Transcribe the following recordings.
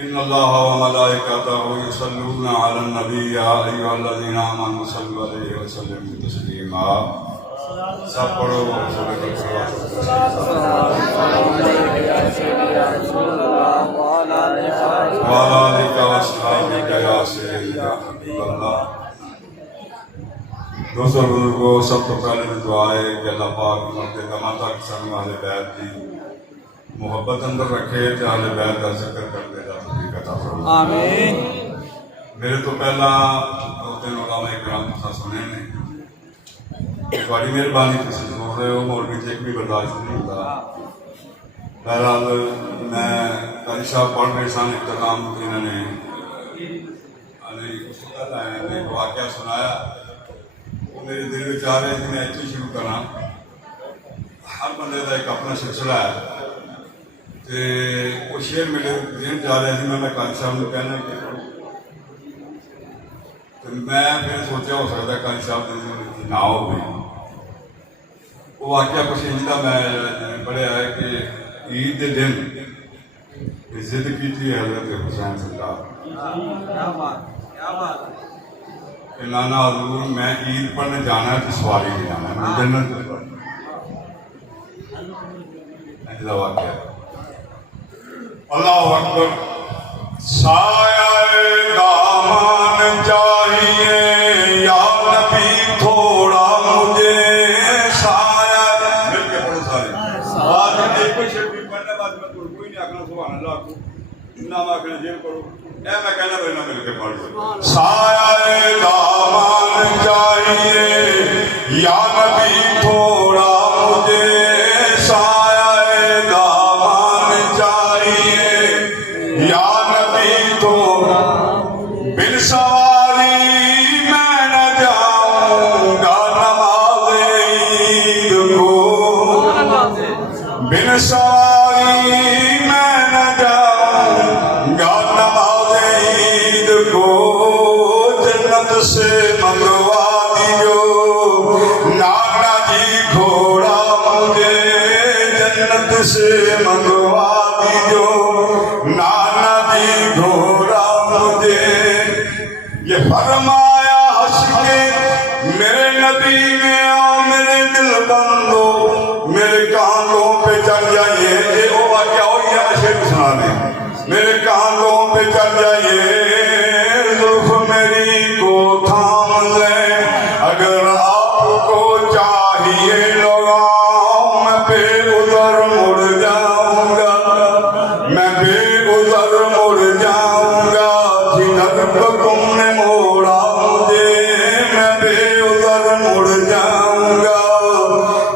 ان اللہ و ملائکتہ یصلون علی النبی یا ایھا الذین آمنوا صلوا علیہ وسلموا تسلیما. سب پڑھو وعلی آلک واصحابک یا سیدی یا حبیب اللہ. دوستو بزرگوں، سب تو پہلے دعا ہے کہ اللہ پاک مرد دماغ تک سن اہل بیت کی محبت اندر رکھے تے اہل بیت کا ذکر کرتے رہے. آمین. میرے تو پہلا دو تین علماء کرام تھا سنے نے، بڑی مہربانی تھی سن رہے ہو، مولوی چیک بھی برداشت نہیں ہوتا. بہرحال میں قاری صاحب پڑھ رہے سن، اختتام انہوں نے اس سے پہلے آئے نے ایک واقعہ سنایا. وہ میرے دل میں چاہ رہے کہ میں اتنی شروع کرا. ہر بندے کا ایک اپنا سلسلہ ہے، وہ شعر میرے ذہن جا رہے تھے. میں قاری صاحب نے کہنا کہ میں پھر سوچا ہو سکتا ہے قاری صاحب نہ ہو گئی. وہ واقعہ کچھ انجدہ میں پڑھا ہے کہ عید کے دن ضد کی تھی حضرت حسین سرکار کہ نانا حضور میں عید پڑھنے جانا ہے تو سواری نہیں جانا ہے، میں جنت میں پڑھنا. انجدہ واقعہ اللہ اکبر. سایہ دامن چاہیے یا نبی تھوڑا مجھے سایہ. مل کے پڑھو سارے. آج ایک کوئی شیر بھی پڑھنے بعد میں کوئی نہیں آکھنا سبحان اللہ کو اتنا میں آکھنا جیل کرو. میں کہنا بھائی نہ مل کے پڑھو. سایہ دامن چاہیے یا نبی تھوڑا مجھے ساری میں نہ جاؤں گا نماز عید کو. جنت سے منگوا دیجو نانا جی گھوڑا مجھے. جنت سے منگوا دیجو نانا جی گھوڑا مجھے. یہ فرمایا ہنس کے میرے نبی نے، آؤ میرے دل بندو میرے کانوں پہ چڑھ جائیے. یہ وہ واقعہ ہوئی ہے، میں شعر سنا دیں. میرے کانوں پہ چڑھ جائیے، زلف میری کو تھام لیں. اگر آپ کو چاہیے لوگوں میں بے ادھر مڑ جاؤں گا، میں بے ادھر مڑ جاؤں گا. جدھر کو تم نے موڑا مجھے میں بے ادھر مڑ جاؤں گا.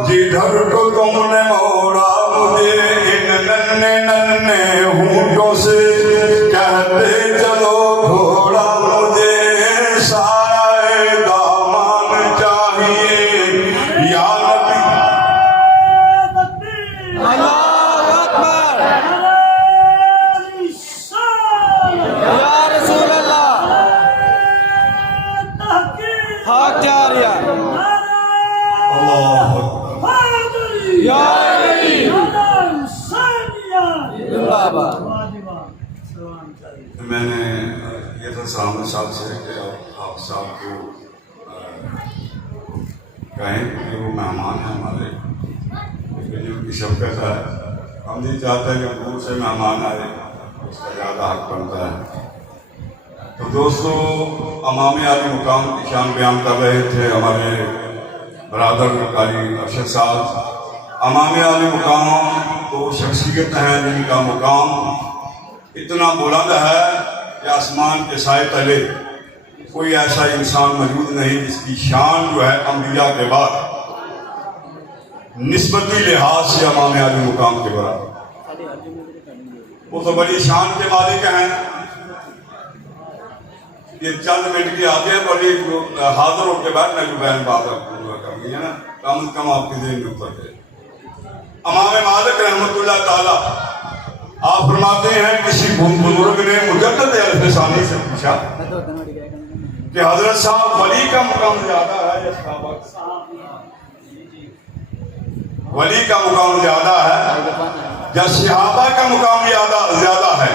جدھر کو تم نے موڑا مجھے. ان ننھے ننھے ہونٹوں سے کہتے چلو گھوڑا مجھے. سایہ دامن چاہیے یا نبی. اللہ اکبر. یا رسول اللہ. حق جاریہ. اللہ یا علی. زندہ باد. میں نے یہ تھا سلام صاحب سے کہ آپ صاحب کو کہیں کہ وہ مہمان ہیں ہمارے، لیکن ان کی شفقت ہے. ہم نہیں چاہتے کہ دور سے مہمان آئے، اس کا زیادہ حق بنتا ہے. تو دوستو، امام عالی مقام کی شان بیان کر رہے تھے ہمارے برادر قاری ارشد صاحب. امام عالی مقام تو شخصیت ہیں جن کا مقام اتنا بلند ہے کہ آسمان کے سائے تلے کوئی ایسا انسان موجود نہیں جس کی شان جو ہے انبیاء کے بعد نسبتی لحاظ سے امام عالی مقام کے برابر. وہ تو بڑی شان کے مالک ہیں. یہ چند منٹ کی آتے ہیں بڑی حاضر ہو کے بیٹھنا جو بہن بات کرنی ہے نا، کم از کم آپ کے ذہن میں اتر جائے. امام مالک رحمۃ اللہ تعالی آپ فرماتے ہیں کسی بزرگ نے مجدد الف ثانی سے پوچھا کہ حضرت صاحب ولی کا مقام زیادہ ہے یا صحابہ کا؟ ولی کا مقام زیادہ ہے یا صحابہ کا مقام زیادہ ہے؟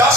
10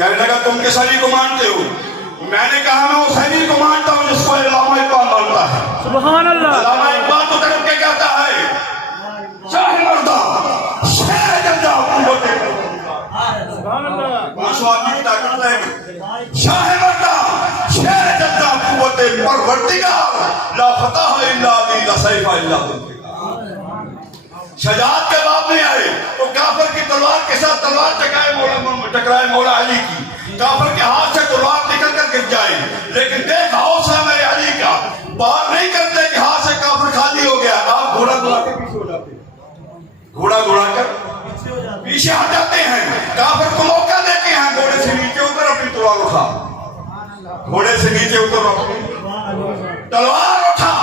کہنے لگا تم کس علی کو مانتے ہو؟ میں نے کہا میں اس علی کو مانتا ہوں جس کو علامہ اقبال مانتا ہے. سبحان اللہ. علامہ اقبال تو تڑپ کے کہتا ہے شاہ مردہ شیر جدہ قوت سبحان اللہ. ماسوات کی طاقت ہے. شاہ مردہ شیر جدہ قوت پروردگار لا فتح الا علی لا سیف الا ذوالفقار. شجاعت کے باب میں آئے تو کافر کی تلوار کے ساتھ تلوار ٹکرائے مولا علی کی. کافر کے ہاتھ سے تلوار نکل کر گر جائے, لیکن دیکھ حوصلہ میرے علی کا. بات نہیں کرتے کہ ہاتھ سے کافر خالی ہو گیا, آپ گھوڑا دوڑا کے پیچھے ہو جاتے ہیں. گھوڑا دوڑا کر پیچھے ہٹ جاتے ہیں. کافر کو موقع دیتے ہیں گھوڑے سے نیچے اتر اپنی تلوار اٹھا. گھوڑے سے نیچے اتر اپنی تلوار اٹھا.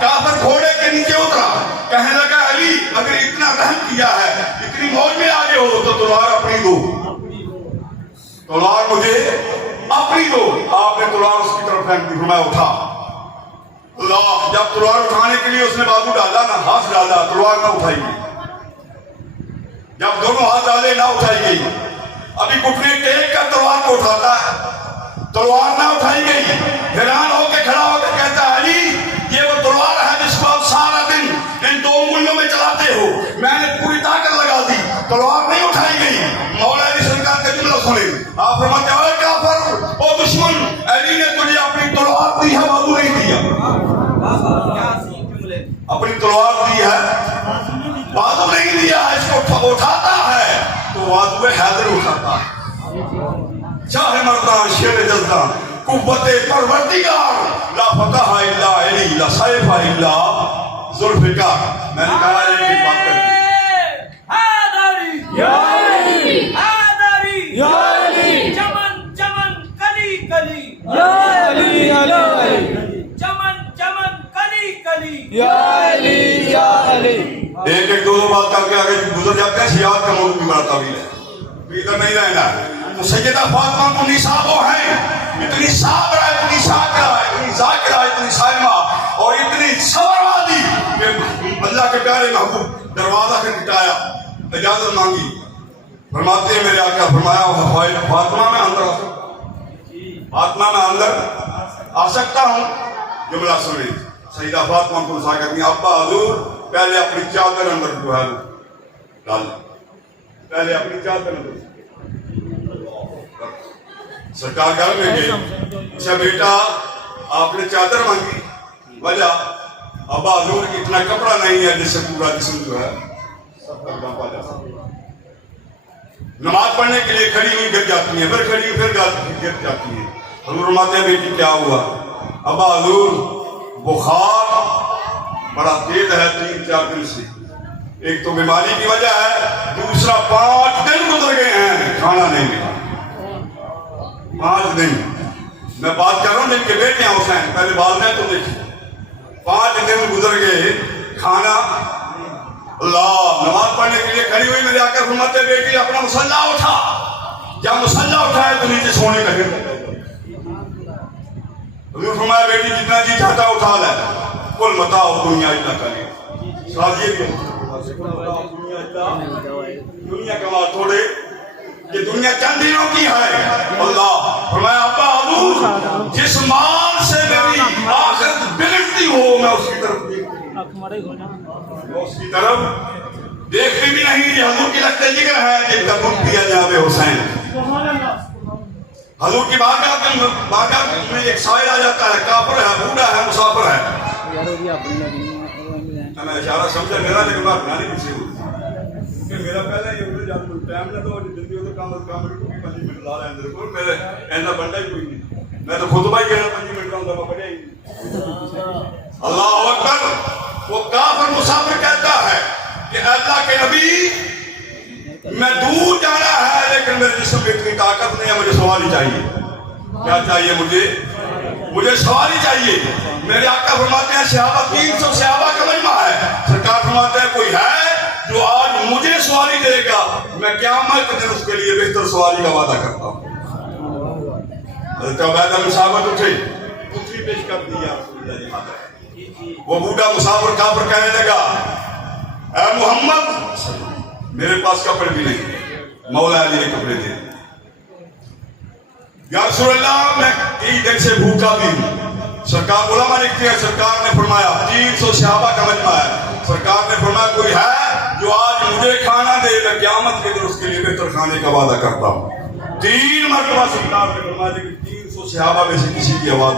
کافر گھوڑے کے نیچے اترا. کہنے لگا علی اگر اتنا رحم کیا ہے, اتنی موج میں آگے ہو تو تلوار اپنی دو. تلوار مجھے اپنی دو. آپ نے تلوار اس کی طرف پھینک دی. فرمایا اٹھا. اللہ جب تلوار اٹھانے کے لیے اس نے بازو ڈالا نہ ہاتھ ڈالا, تلوار نہ اٹھائی گئی. جب دونوں ہاتھ ڈالے نہ اٹھائی گئی. ابھی گھٹنے ٹیک کر تلوار کو اٹھاتا ہے, تلوار نہ اٹھائی گئی. حیران ہو کے کھڑا ہو کے کہتا ہے علی یہ وہ تلوار ہے جس کو آپ سارا دن ان دو انگلیوں میں چلاتے ہو. میں نے پوری طاقت لگا دی, تلوار نہیں اٹھائی گئی. مولا علی سرکار کا جملہ سنیں. آپ فرماتے ہیں اے کافر او دشمن, علی نے تجھے اپنی تلوار دی ہے, بازو نہیں دیا. اپنی تلوار دی ہے, بازو نہیں دیا. اس کو اٹھاتا ہے تو بازو حیدر اٹھاتا ہے. شاہ مردان شیر جزدان قوت پروردگار لا فتح الا علی لا سیف الا ذوالفقار. میں نے کہا ایک بات کر یا علی یا علی چمن چمن کلی کلی یا علی علی چمن کلی کلی یا علی یا علی. ایک ایک دو بات کر کے آگے گزر جاتے ہیں. سیاحت کا موضوع بھی بڑا طویل ہے, ادھر نہیں رہنا. تو سیدہ فاطمہ کو نصاب وہ ہیں, اتنی صابرہ, اتنی شاکرہ, اتنی ذاکرہ, اتنی صائمہ اور اتنی صبر والی کہ اللہ کے پیارے محبوب دروازہ کھٹکھٹایا, اجازت مانگی. فرماتے ہیں میرے آقا فرمایا فاطمہ میں اندر آ سکتا ہوں, فاطمہ میں اندر آ سکتا ہوں. جملہ سنیں. سیدہ فاطمہ کو نصاب کرتی ہیں ابا حضور پہلے اپنی چادر اندر جو ہے ڈال, پہلے اپنی چادر اندر. سرکار گھر میں گئے. اچھا بیٹا آپ نے چادر مانگی, وجہ ابا حضور اتنا کپڑا نہیں ہے جس سے پورا جسم جو ہے سب تک ڈھانپا جا سکے. نماز پڑھنے کے لیے کھڑی ہوئی گر جاتی ہیں, پھر کھڑی پھر گر جاتی ہیں. حضور فرماتے ہیں بیٹی کیا ہوا؟ ابا حضور بخار بڑا تیز ہے 3-4 دن سے. ایک تو بیماری کی وجہ ہے, دوسرا 5 دن گزر گئے ہیں کھانا نہیں ملا. 5 دن. میں بات کر رہا ہوں جن کے بیٹے ہیں حسین, پہلے بعد میں تو دیکھیں. 5 دن گزر گئے کھانا. اللہ نماز پڑھنے کے لیے کھڑی ہوئی. میرے آ کر فرماتے بیٹی اپنا مسلح اٹھا. جب مسلح اٹھائے تو نیچے سونے کا گر. حضور فرمایا بیٹی جتنا جی چاہتا اٹھا لے. کل متاع دنیا اتنا کلی. ساتھ یہ بھی دنیا کما تھوڑے, یہ دنیا چند دنوں کی ہے. اللہ فرمایا ابا حضور جس مال سے میری آخرت بگڑتی ہو میں اس کی طرف اس کی طرف دیکھنے بھی نہیں. یہ حضور کی لگتے جگر ہے جن کا دودھ پیا جناب حسین. حضور کی بارگاہ میں ایک سائل آ جاتا ہے, کافر ہے, بوڑھا ہے, مسافر ہے. میں اشارہ سمجھا میرا, لیکن بات گانے پیچھے ہوئی کہ میرا پہلے یہ ہوتا جب کوئی ٹائم نہ تو جلدی ہوتا کام کو بھی 5 منٹ لا رہے ہیں اندر. میرے ایسا بنتا ہی کوئی نہیں. میں تو خطبہ ہی کہنا 5 منٹ کا ہوں میں پڑھیا ہی نہیں. اللہ اکبر. وہ کافر مسافر کہتا ہے کہ اللہ کے نبی میں دور جانا ہے لیکن میرے جسم میں اتنی طاقت نہیں ہے, مجھے سواری چاہیے. کیا چاہیے مجھے سواری چاہیے. میرے آقا فرماتے ہیں صحابہ 300 صحابہ کا مجمع ہے. سرکار فرماتے ہیں کوئی ہے جو آج مجھے سواری دے گا, میں قیامت کے دن اس کے لیے بہتر سواری کا وعدہ کرتا ہوں. حضرت عبیدہ بن ثابت اٹھے, پتری پیش کر دی یا رسول اللہ. وہ بوڑھا مسافر کافر کہنے لگا اے محمد میرے پاس کپڑے بھی نہیں, مولا علی نے کپڑے دے. یا رسول اللہ میں کئی دن سے بھوکا بھی ہوں. سرکار علماء لکھتے ہیں سرکار نے فرمایا 300 صحابہ کا مجمع ہے. سرکار نے فرمایا کوئی ہے جو آج مجھے کھانا دے میں قیامت کے دن اس کے لیے بہتر کھانے کا وعدہ کرتا ہوں. 3 مرتبہ سرکار نے فرمایا لیکن 300 صحابہ میں سے کسی کی آواز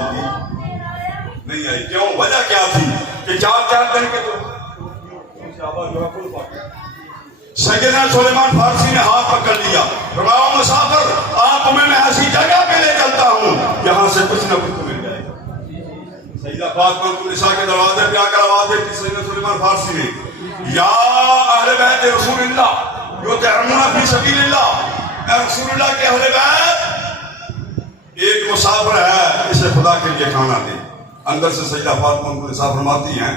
نہیں آئی. کیوں؟ وجہ کیا تھی کہ 4 دن کے تو صحابہ جو ہے کھل پاتے. سیدنا سلیمان فارسی نے ہاتھ پکڑ لیا. فرمایا مسافر آپ تمہیں میں ایسی جگہ پہ لے چلتا ہوں یہاں سے کچھ نہ کچھ مل جائے گا. سیدہ فاطمہ النساء کے دروازے پہ آ کر آواز دی سیدنا سلیمان فارسی نے یا اہل بیت رسول اللہ یطعمون فی سبیل اللہ. اے رسول اللہ کے اہل بیت ایک مسافر ہے اسے خدا کے لیے کھانا دے. اندر سے سیدہ فاطمہ النساء فرماتی ہیں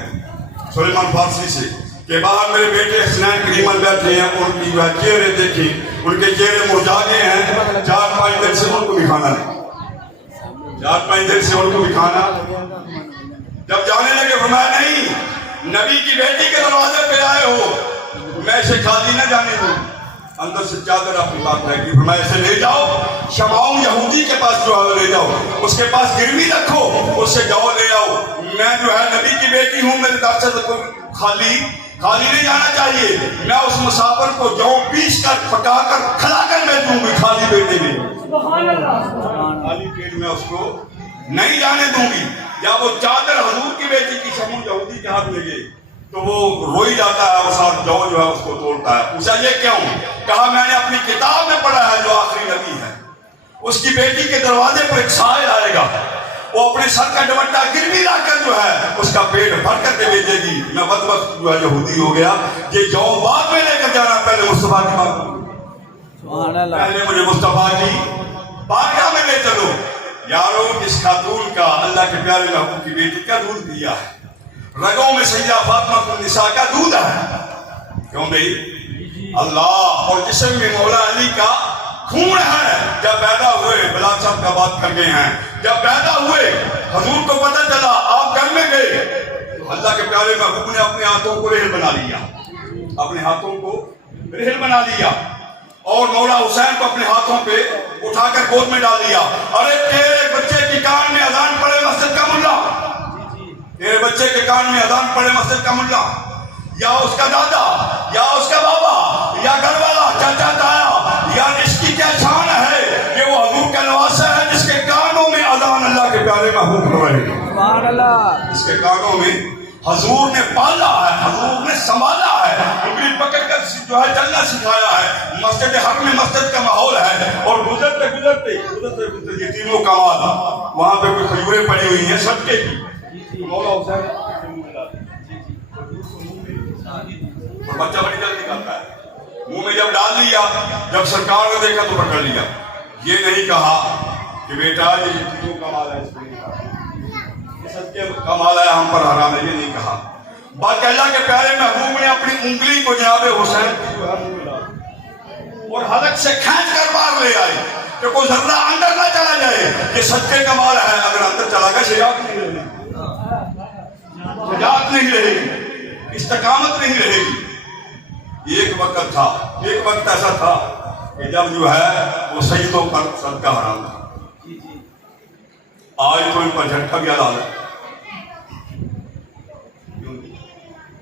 سلیمان فارسی سے کہ باہر میرے بیٹے حسنین کریمن بیٹھے ہیں ان کی جو ہے چہرے دیکھیں ان کے چہرے مرجھا گئے ہیں 4-5 دن سے ان کو بھی کھانا نہیں 4-5 دن سے ان کو بھی کھانا. جب جانے لگے فرمایا نہیں نبی کی بیٹی کے دروازے پہ آئے ہو میں اسے خالی نہ جانے دوں. اندر سے چادر اپنی بات رہ گئی. فرمایا اسے لے جاؤ شمعون یہودی کے پاس جو ہے لے جاؤ اس کے پاس گروی رکھو اس سے جاؤ لے آؤ. میں جو ہے نبی کی بیٹی ہوں میرے در سے خالی نہیں جانا چاہیے. میں اس مسافر کو جو پیس کر پکا کر کھلا کر میں دوں گی خالی بیٹے میں خالی پیٹ میں اس کو نہیں جانے دوں گی. یا وہ چادر حضور کی بیٹی کی شمعون یہودی کے ہاتھ لگے تو وہ روئی جاتا ہے اور ساتھ جو ہے اس کو توڑتا ہے. پوچھا یہ کیوں؟ کہا میں نے اپنی کتاب میں پڑھا ہے جو آخری نبی ہے اس کی بیٹی کے دروازے پر ایک سائل آئے گا وہ اپنے سر کا دوپٹہ گروی لا کر جو ہے اس کا پیٹ بھر کر کے بھیجے گی. میں وقت جو ہے یہودی ہو گیا یہ جو بعد میں لے کر جانا پہلے مصطفیٰ کی بات پہلے مجھے مصطفیٰ کی بارگاہ میں لے چلو. یارو جس خاتون کا اللہ کے پیارے محبوب کی بیٹی کا دودھ دیا ہے رگوں میں سیدہ فاطمہ النساء کا دودھ ہے. کیوں بھائی اللہ اور جسم میں مولا علی کا خون ہے. جب پیدا ہوئے بلال صاحب کا بات کر گئے ہیں جب پیدا ہوئے حضور کو پتہ چلا آپ گھر میں گئے اللہ کے پیارے محبوب نے اپنے ہاتھوں کو رحل بنا لیا اپنے ہاتھوں کو رحل بنا لیا اور مولا حسین کو اپنے ہاتھوں پہ اٹھا کر گود میں ڈال دیا. ارے تیرے بچے کی کان میں اذان پڑے مسجد کا ملا تیرے بچے کے کان میں اذان پڑے مسجد کا ملا یا اس کا دادا یا اس کا بابا یا گھر والا چاچا تایا یا اس کی کیا شان ہے کہ وہ حضور کا نواسا ہے جس کے کانوں میں اذان اللہ کے پیارے محبوب ہو رہے ہیں جس کے کانوں میں حضور نے پالا ہے حضور نے سنبھالا ہے انگلی پکڑ کر جو ہے چلنا سکھایا ہے. مسجد حرم میں مسجد کا ماحول ہے اور گزرتے یہ تینوں کمال وہاں پہ کوئی کھجوریں پڑی ہوئی ہیں صدقے کی مولا حسین اور بچہ بڑی جلدی کرتا ہے منہ میں جب ڈال لیا جب سرکار نے دیکھا تو پکڑ لیا. یہ نہیں کہا کہ بیٹا یہ تینوں کمال ہے اس پہ سب کے کمال ہے ہم پر حرام ہے یہ نہیں کہا. بلکہ اللہ کے پیارے محبوب نے اپنی انگلی کو جناب حسین اور حلق سے کھینچ کر باہر لے آئے کہ کوئی ذرہ اندر نہ چلا جائے. یہ صدقے کا مال ہے اگر اندر چلا گیا شجاعت نہیں رہے گی شجاعت نہیں رہے گی استقامت نہیں رہے گی. ایک وقت ایسا تھا کہ جب جو ہے وہ سیدوں پر صدقہ حرام تھا. آج تو ان پر جھٹکا بھی حلال ہے.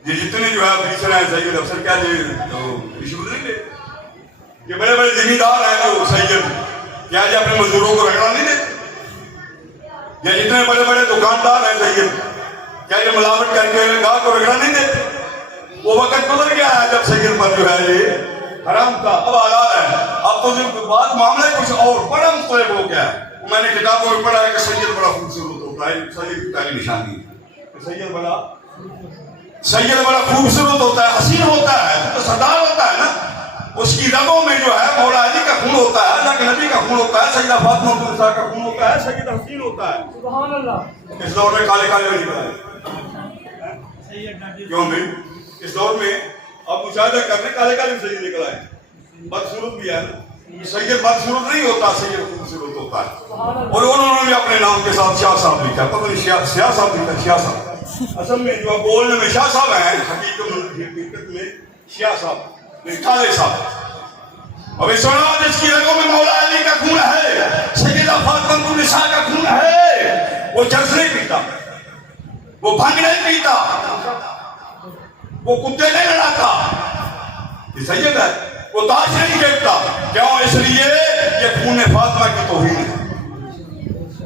یہ جتنے جو ہے بیچ رہے ہیں سید افسر کیا رشوت نہیں لے یہ بڑے بڑے زمیندار ہیں جو سید کیا یہ اپنے مزدوروں کو رگڑا نہیں دیتے یا جتنے بڑے بڑے دکاندار ہیں سید کیا یہ ملاوٹ کر کے گاہ کو رگڑا نہیں دیتے. وہ وقت گزر گیا ہے جب سید پر جو ہے یہ حرام تھا اب حلال ہے. اب تو بات معاملہ کچھ اور بڑا مختلف ہو گیا ہے. میں نے کتابوں میں پڑھا ہے کہ سید بڑا خوبصورت ہوتا ہے سید کی پہلی نشانی ہے سید بڑا خوبصورت ہوتا ہے حسین ہوتا ہے تو سردار ہوتا ہے نا اس کی رگوں میں جو ہے مولا علی کا خون ہوتا ہے اللہ کے نبی کا خون ہوتا ہے سیدہ فاطمہ النساء کا خون ہوتا ہے سید حسین ہوتا ہے. سبحان اللہ. اس دور میں کالے کالے نہیں بنائے کیوں بھائی اس دور میں اب مشاہدہ کرنے کالے کالے سید نکل آئے بدصورت بھی ہے سید بدصورت نہیں ہوتا سید خوبصورت ہوتا ہے. اور انہوں نے اپنے نام کے ساتھ شاہ صاحب لکھا پتہ نہیں شاہ صاحب لکھا شاہ صاحب اصل میں جو بولنے میں شاہ صاحب ہیں حقیقت میں شاہ صاحب کالے صاحب. ابھی سنا جس کی رگوں میں مولا علی کا خون ہے سیدہ وہ چرس نہیں پیتا، وہ بھنگ نہیں پیتا، وہ کتے نہیں لڑاتا، یہ سید ہے، وہ تاج نہیں دیکھتا. کیوں؟ اس لیے یہ خون فاطمہ کی توہین ہے،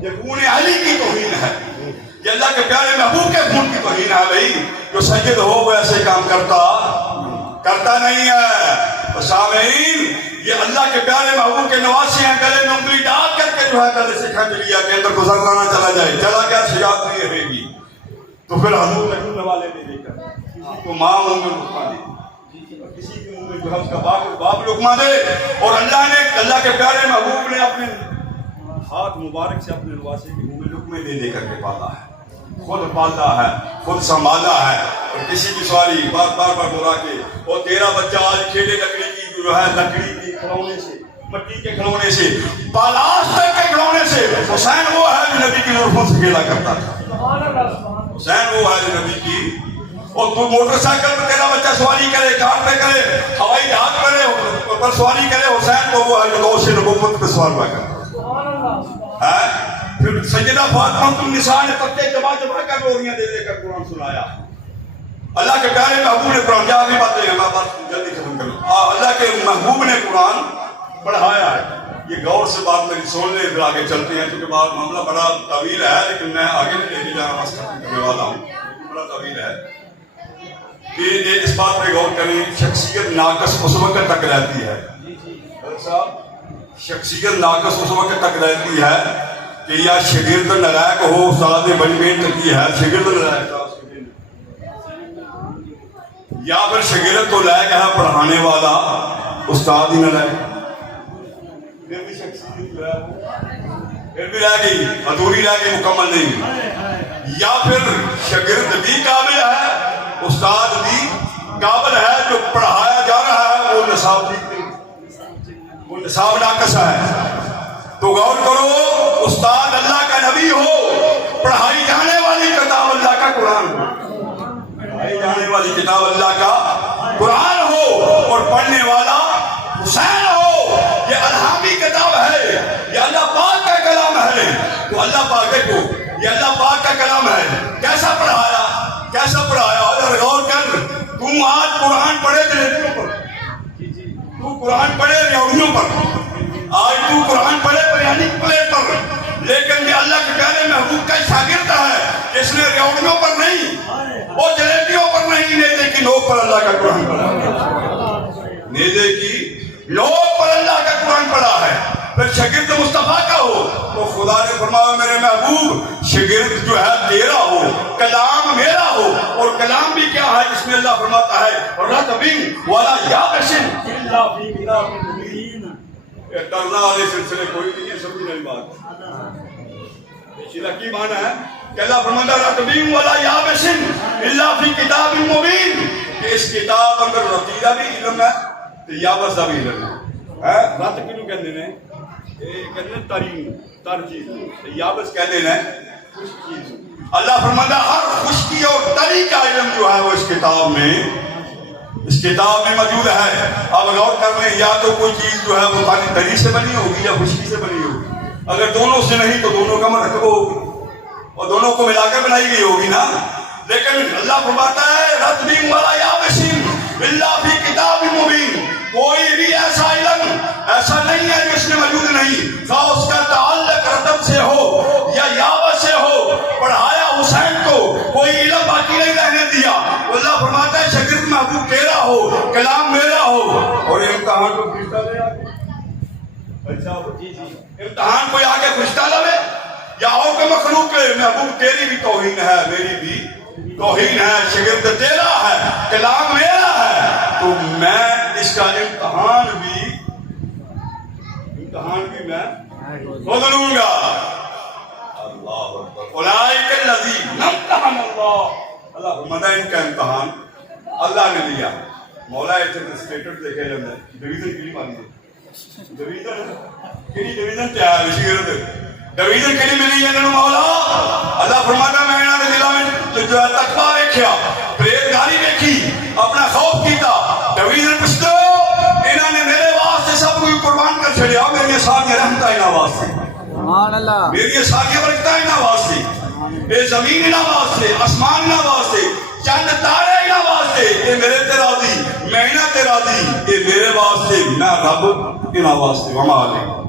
یہ خون علی کی توہین ہے، یہ اللہ کے پیارے محبوب کے خون کی توہین ہے. بھائی جو سید ہو وہ ایسے کام کرتا نہیں ہے. تو سامعین یہ اللہ کے پیارے محبوب کے نواسی ہیں، گلے میں انگلی ڈال کر کے جو ہے گلے سے کھینچ لیا کہ اندر گزرنا چلا جائے، چلا گیا شجاعت نہیں رہے گی. تو پھر حضور لکھنے والے نے دیکھا کسی کو ماں منہ میں لقمہ دے، کسی کے منہ میں جو ہے اس کا باپ لقمہ دے. اور اللہ کے پیارے محبوب نے اپنے ہاتھ مبارک سے اپنے نواسے کے منہ میں لقمے دے کر کے پالا ہے، خود پالتا ہے، خود سنبھالا ہے. اور کسی کی سواری بار بلا کے اور تیرا بچہ آج کھیلے لکڑی کی جو ہے لکڑی کے کھلونے سے، مٹی کے کھلونے سے، پلاسٹک کے کھلونے سے. حسین وہ ہے جو نبی کی زلفوں سے کھیلا کرتا تھا، حسین وہ ہے جو نبی کی. اور تو موٹر سائیکل پہ تیرا بچہ سواری کرے، کار پہ کرے، ہوائی جہاز پر سواری کرے، حسین تو وہ ہے جو غوث نبوت پہ سوار ہوا کرتا ہے. پھر سیدہ فاطمہ النساء نے پتے جمع کر روریاں دے کر قرآن سنایا. اللہ کے پیارے محبوب نے قرآن، کیا بھی باتیں ہیں میں بات جلدی ختم کروں. اللہ کے محبوب نے قرآن پڑھایا ہے. یہ غور سے بات میری سن لیں، پھر آگے چلتے ہیں کیونکہ بات معاملہ بڑا طویل ہے، لیکن میں آگے نہیں لے کے جانا بس ختم کرنے والا ہوں، بڑا طویل ہے. کہ اس بات پہ غور کریں، شخصیت ناقص اس وقت تک رہتی ہے. شخصیت ناقص اس وقت تک رہتی ہے کہ یا شاگرد نالائق ہو، استاد نے بڑی محنت کی ہے، شاگرد نالائق تھا، یا پھر شاگرد تو لائق ہے پڑھانے والا، استاد ہی نالائق. پھر بھی شخصیت جو ہے پھر بھی رہ گئی، ادھوری رہ گئی، مکمل نہیں. یا پھر شاگرد بھی قابل ہے، استاد بھی قابل ہے، جو پڑھایا جا رہا ہے وہ نصاب ناقص ہے. تو غور کرو، استاد اللہ کا نبی ہو، پڑھائی جانے والی کتاب اللہ کا قرآن ہو، پڑھائی جانے والی کتاب اللہ کا قرآن ہو، اور پڑھنے والا حسین ہو. یہ الہامی کتاب ہے، یہ اللہ پاک کا کلام ہے. تو اللہ پاک کو یہ اللہ پاک کا کلام ہے، کیسا پڑھایا، کیسا پڑھایا. اور غور کر، تم آج قرآن پڑھے جلیبیوں پر، تو قرآن پڑھے ریوڑیوں پر، آج تو قرآن پڑھے بریانی پلیٹ پر، لیکن یہ اللہ کے پیارے محبوب کا شاگرد ہے، اس نے ریوڑیوں پر نہیں، وہ جلیبیوں پر نہیں، نیزے کی نوک پر اللہ کا قرآن پڑھا، نیزے کی نوک پر اللہ کا قرآن پڑھا ہے. پھر شاگرد مصطفیٰ کا ہو تو خدا نے فرمایا میرے محبوب شاگرد جو ہے تیرا ہو، کلام میرا ہو. اور کلام بھی کیا ہے جس میں اللہ فرماتا ہے رَتْبٍ وَلَا يَابِسٍ إِلَّا فِي كِتَابٍ مُبِينٍ. ڈرنا والے سلسلے کوئی نہیں ہے، سمجھ نہیں بات. کی معنی ہے کہ اللہ فرماتا ہے رَتْبٍ وَلَا يَابِسٍ إِلَّا فِي كِتَابٍ مُبِينٍ. کہ اس کتاب اندر رتیلا بھی علم ہے تو یابس کا بھی علم ہے. رت کیوں کہتے ہیں؟ کہتے ہیں ترین، تر چیز. یابس کہتے ہیں خشک چیز. اللہ فرماتا ہے ہر خشکی اور تری کا علم جو ہے وہ اس کتاب میں موجود ہے. اب غور کر لیں، یا تو کوئی چیز جو ہے وہ پانی تری سے بنی ہوگی یا خشکی سے بنی ہوگی. اگر دونوں سے نہیں تو دونوں کا مرکب ہوگی اور دونوں کو ملا کر بنائی گئی ہوگی نا. لیکن اللہ فرماتا ہے رَتْبٍ وَلَا يَابِسٍ إِلَّا فِي كِتَابٍ مُبِينٍ. کوئی بھی ایسا علم ایسا نہیں ہے جس میں موجود نہیں، خواہ اس کا تعلق رتب سے ہو یا یابس سے ہو. پڑھایا حسین کو، کوئی علم باقی نہیں رہنے دیا. اللہ فرماتا ہے شاگرد محبوب تیرا ہو، کلام میرا ہو. اور امتحان کو فرشتہ لے آگے، امتحان کوئی آگے فرشتہ لے یا اور کوئی مخلوق لے. محبوب تیری بھی توہین ہے، میری بھی توہین ہے. شاگرد تیرا ہے، کلام میرا ہے، تو میں اس کا امتحان بھی میں خود لوں گا. اللہ اکبر. اولئک الذین امتحن اللہ فرماتا ہے ان کا امتحان اللہ نے لیا. مولا ایسے اسٹیٹس دیکھے جاتے ہیں، ڈویژن کی مانی ہے، ڈویژن کیا ہے شاگرد، ڈویژن کے لیے ملی ہے انہوں مولا. اللہ فرماتا ہے میں انہوں نے دلا میں جو ہے تقویٰ دیکھیا، پرہیزگاری دیکھی، اپنا خوف کیتا. ڈویژن پوچھتے ہو انہوں نے میرے واسطے سب کوئی قربان کر چھڑیا، میری ساری رحمتہ انہوں واسطے، میری ساری برکتہ انہوں واسطے. اے زمین انہاں واسطے، آسمان انہاں واسطے، چند تارے انہاں واسطے، اے میرے تے راضی، میں انہاں تے راضی، اے میرے واسطے، میں رب انہاں واسطے، وما علیہ